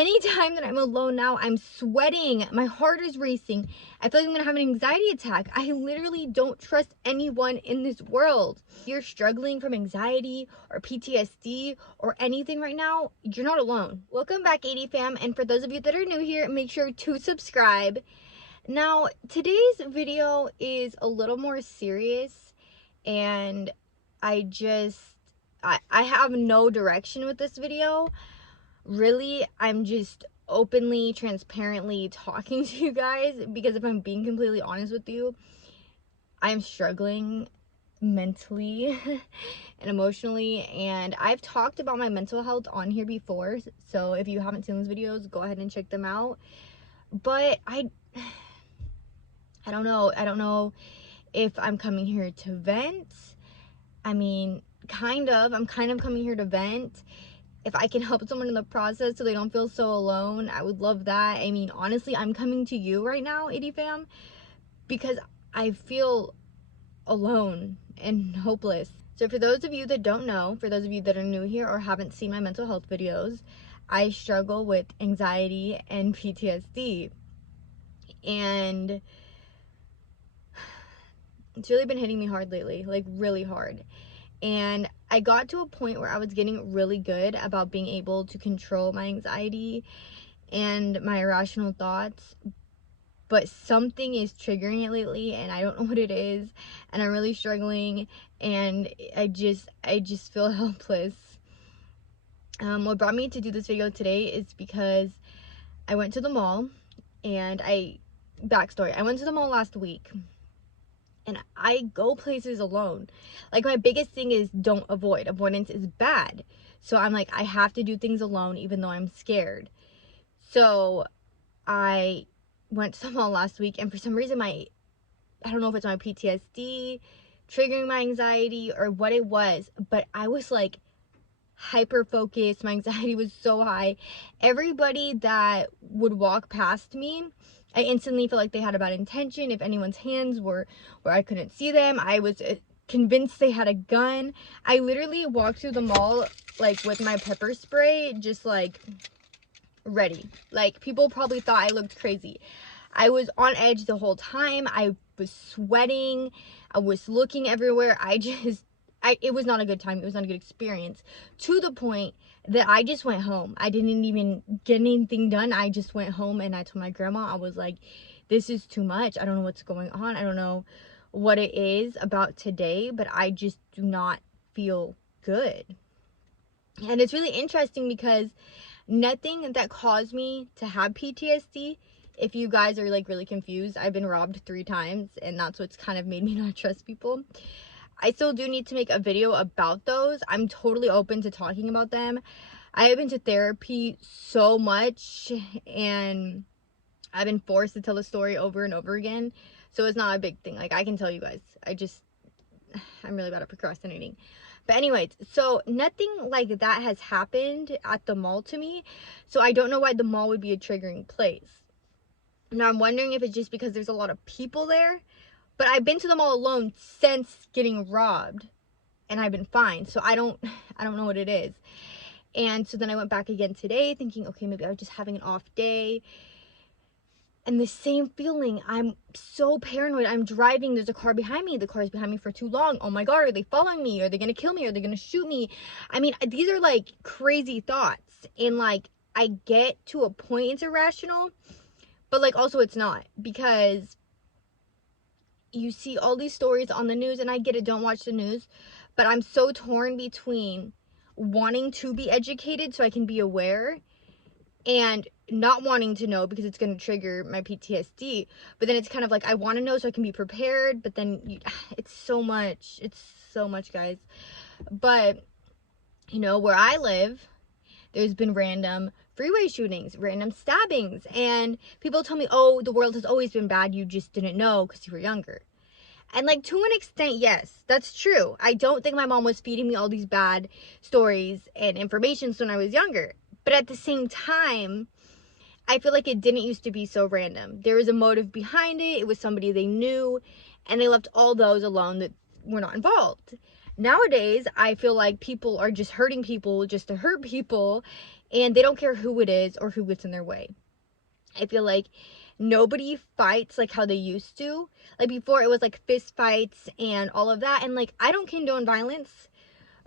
anytime that I'm alone now, I'm sweating. My heart is racing. I feel like I'm gonna have an anxiety attack. I literally don't trust anyone in this world. If you're struggling from anxiety or PTSD or anything right now, you're not alone. Welcome back, 80 fam, and for those of you that are new here, make sure to subscribe. Now, today's video is a little more serious, and I have no direction with this video. Really, I'm just openly, transparently talking to you guys because if I'm being completely honest with you, I'm struggling mentally and emotionally, and I've talked about my mental health on here before, so if you haven't seen those videos, go ahead and check them out. But I don't know if I'm coming here to vent. I mean, I'm kind of coming here to vent. If I can help someone in the process so they don't feel so alone, I would love that. I mean, honestly, I'm coming to you right now, 80 fam, because I feel alone and hopeless. So for those of you that don't know, for those of you that are new here or haven't seen my mental health videos, I struggle with anxiety and PTSD. And it's really been hitting me hard lately, like really hard. And I got to a point where I was getting really good about being able to control my anxiety and my irrational thoughts, but something is triggering it lately and I don't know what it is, and I'm really struggling, and I just feel helpless. What brought me to do this video today is because I went to the mall, and backstory, I went to the mall last week. And I go places alone. Like, my biggest thing is don't avoid. Avoidance is bad. So I'm like, I have to do things alone even though I'm scared. So I went to the mall last week, and for some reason I don't know if it's my PTSD triggering my anxiety or what it was, but I was like hyper focused. My anxiety was so high. Everybody that would walk past me, I instantly felt like they had a bad intention. If anyone's hands were where I couldn't see them, I was convinced they had a gun. I literally walked through the mall like with my pepper spray, just like ready. Like, people probably thought I looked crazy. I was on edge the whole time. I was sweating. I was looking everywhere. It was not a good time. It was not a good experience, to the point that I just went home. I didn't even get anything done. I just went home, and I told my grandma, I was like, this is too much. I don't know what's going on. I don't know what it is about today, but I just do not feel good. And it's really interesting because nothing that caused me to have PTSD, if you guys are like really confused, I've been robbed 3 times, and that's what's kind of made me not trust people. I still do need to make a video about those. I'm totally open to talking about them. I have been to therapy so much, and I've been forced to tell the story over and over again. So it's not a big thing. Like, I can tell you guys. I'm really bad at procrastinating. But anyways, so nothing like that has happened at the mall to me. So I don't know why the mall would be a triggering place. Now, I'm wondering if it's just because there's a lot of people there. But I've been to the mall alone since getting robbed, and I've been fine. So I don't know what it is. And so then I went back again today thinking, okay, maybe I was just having an off day. And the same feeling, I'm so paranoid. I'm driving, there's a car behind me. The car is behind me for too long. Oh my God, are they following me? Are they going to kill me? Are they going to shoot me? I mean, these are like crazy thoughts. And like, I get to a point it's irrational, but like also it's not, because you see all these stories on the news, and I get it, don't watch the news, but I'm so torn between wanting to be educated so I can be aware, and not wanting to know because it's going to trigger my PTSD. But then it's kind of like, I want to know so I can be prepared, but then it's so much, guys. But you know, where I live, there's been random freeway shootings, random stabbings, and people tell me, oh, the world has always been bad, you just didn't know because you were younger. And like, to an extent, yes, that's true. I don't think my mom was feeding me all these bad stories and information when I was younger. But at the same time, I feel like it didn't used to be so random. There was a motive behind it. It was somebody they knew, and they left all those alone that were not involved. Nowadays, I feel like people are just hurting people just to hurt people, and they don't care who it is or who gets in their way. I feel like nobody fights like how they used to. Like before, it was like fist fights and all of that. And like, I don't condone violence,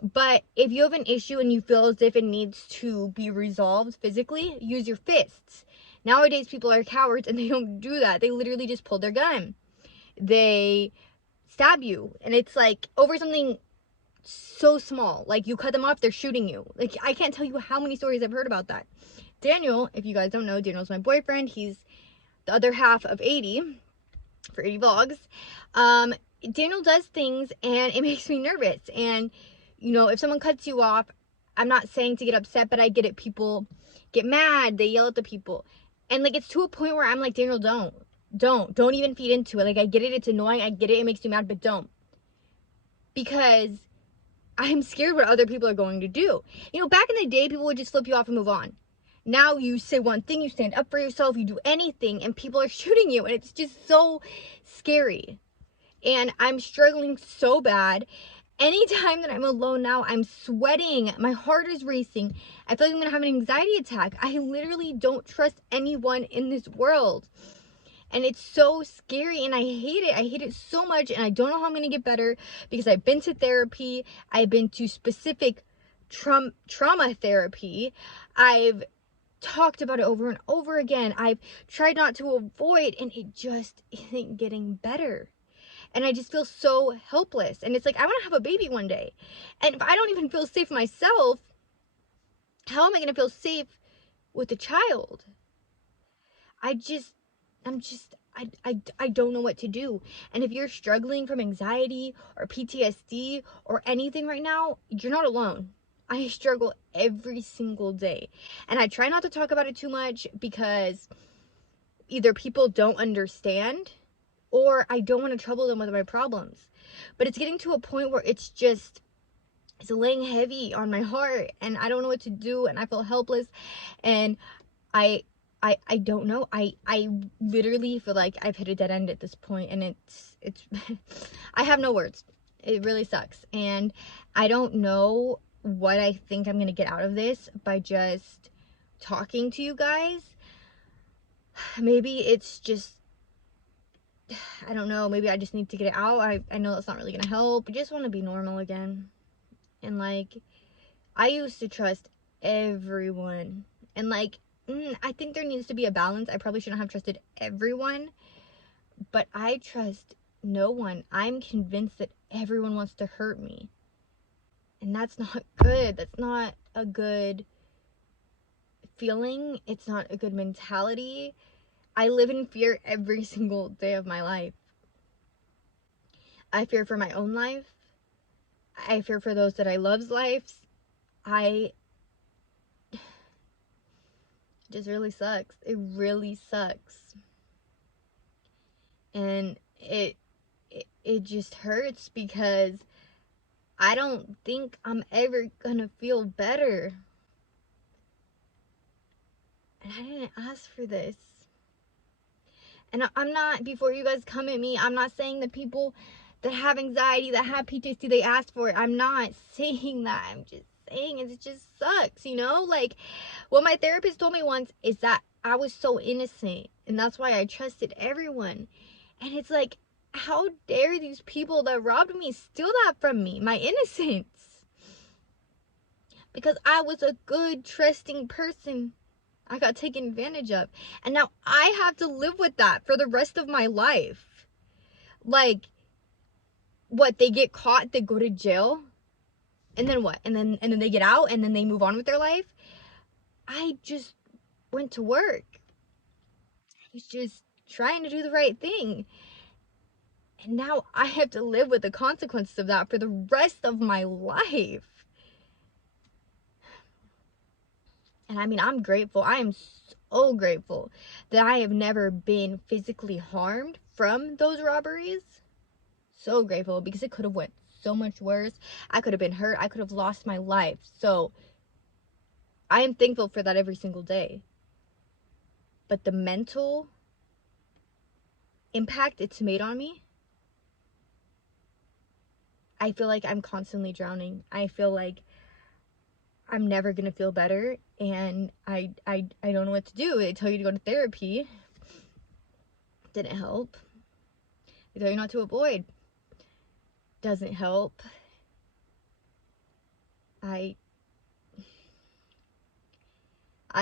but if you have an issue and you feel as if it needs to be resolved physically, use your fists. Nowadays, people are cowards and they don't do that. They literally just pull their gun. They stab you. And it's like over something so small. Like you cut them off, they're shooting you. Like, I can't tell you how many stories I've heard about that. Daniel, if you guys don't know, Daniel's my boyfriend. He's the other half of 80 for 80 vlogs. Daniel does things and it makes me nervous. And, you know, if someone cuts you off, I'm not saying to get upset, but I get it. People get mad. They yell at the people. And like, it's to a point where I'm like, Daniel, don't even feed into it. Like, I get it. It's annoying. I get it. It makes you mad, but don't. Because I'm scared what other people are going to do. You know, back in the day, people would just flip you off and move on. Now you say one thing, you stand up for yourself, you do anything, and people are shooting you, and it's just so scary. And I'm struggling so bad. Anytime that I'm alone now, I'm sweating. My heart is racing. I feel like I'm going to have an anxiety attack. I literally don't trust anyone in this world. And it's so scary, and I hate it. I hate it so much, and I don't know how I'm going to get better because I've been to therapy. I've been to specific trauma therapy. I've talked about it over and over again. I've tried not to avoid, and it just isn't getting better. And I just feel so helpless. And it's like, I want to have a baby one day. And if I don't even feel safe myself, how am I going to feel safe with a child? I don't know what to do. And if you're struggling from anxiety or PTSD or anything right now, you're not alone. I struggle every single day. And I try not to talk about it too much because either people don't understand or I don't want to trouble them with my problems. But it's getting to a point where it's laying heavy on my heart and I don't know what to do and I feel helpless and I don't know. I literally feel like I've hit a dead end at this point, and it's I have no words. It really sucks. And I don't know what I think I'm going to get out of this by just talking to you guys. Maybe it's just, I don't know, maybe I just need to get it out. I know that's not really going to help. I just want to be normal again. And like, I used to trust everyone. And like, I think there needs to be a balance. I probably shouldn't have trusted everyone, but I trust no one. I'm convinced that everyone wants to hurt me. And that's not good. That's not a good feeling. It's not a good mentality. I live in fear every single day of my life. I fear for my own life. I fear for those that I love's lives. Just really sucks. It really sucks. And it just hurts because I don't think I'm ever gonna feel better. And I didn't ask for this. And I'm not, before you guys come at me, I'm not saying that people that have anxiety, that have PTSD, they ask for it. I'm not saying that. I'm just saying it just sucks, you know? Like, what my therapist told me once is that I was so innocent, and that's why I trusted everyone. And it's like, how dare these people that robbed me steal that from me, my innocence? Because I was a good, trusting person. I got taken advantage of. And now I have to live with that for the rest of my life. Like, what, they get caught, they go to jail, and then what? And then they get out, and then they move on with their life? I just went to work. I was just trying to do the right thing. And now I have to live with the consequences of that for the rest of my life. And I mean, I'm grateful. I am so grateful that I have never been physically harmed from those robberies. So grateful, because it could have went so much worse. I could have been hurt. I could have lost my life. So I am thankful for that every single day. But the mental impact it's made on me, I feel like I'm constantly drowning. I feel like I'm never going to feel better. and I don't know what to do. They tell you to go to therapy. Didn't help. They tell you not to avoid. Doesn't help. I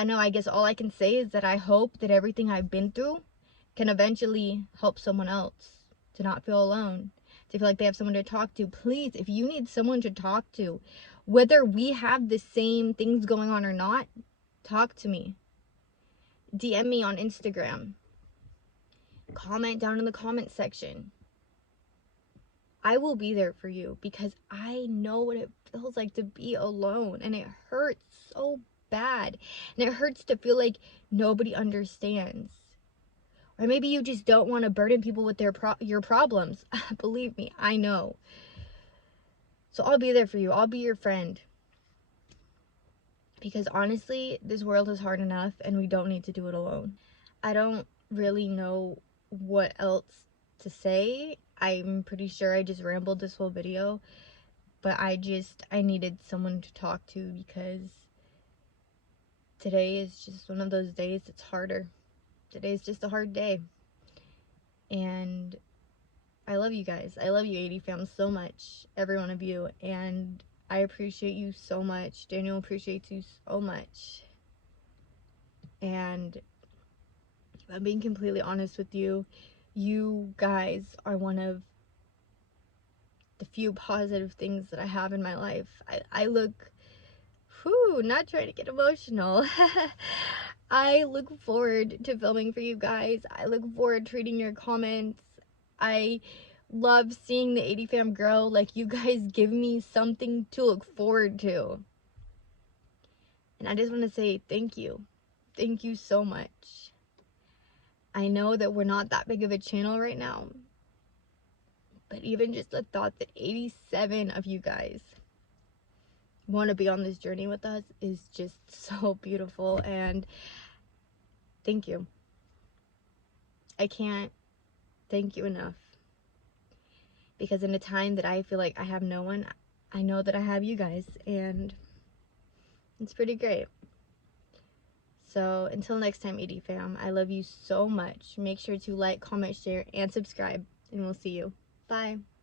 know, I guess all I can say is that I hope that everything I've been through can eventually help someone else to not feel alone, to feel like they have someone to talk to. Please, if you need someone to talk to, whether we have the same things going on or not, talk to me. DM me on Instagram. Comment down in the comment section. I will be there for you because I know what it feels like to be alone, and it hurts so bad. And it hurts to feel like nobody understands. Or maybe you just don't want to burden people with your problems. Believe me, I know. So I'll be there for you. I'll be your friend. Because honestly, this world is hard enough and we don't need to do it alone. I don't really know what else to say. I'm pretty sure I just rambled this whole video, but I needed someone to talk to because today is just one of those days that's harder. Today's just a hard day. And I love you guys. I love you, 80 fam, so much. Every one of you. And I appreciate you so much. Daniel appreciates you so much. And if I'm being completely honest with you, you guys are one of the few positive things that I have in my life. I look, not trying to get emotional. I look forward to filming for you guys. I look forward to reading your comments. I love seeing the 80 fam grow. Like, you guys give me something to look forward to. And I just want to say thank you. Thank you so much. I know that we're not that big of a channel right now, but even just the thought that 87 of you guys want to be on this journey with us is just so beautiful. And thank you. I can't thank you enough. Because in a time that I feel like I have no one, I know that I have you guys, and it's pretty great. So until next time, 80 fam, I love you so much. Make sure to like, comment, share, and subscribe, and we'll see you. Bye.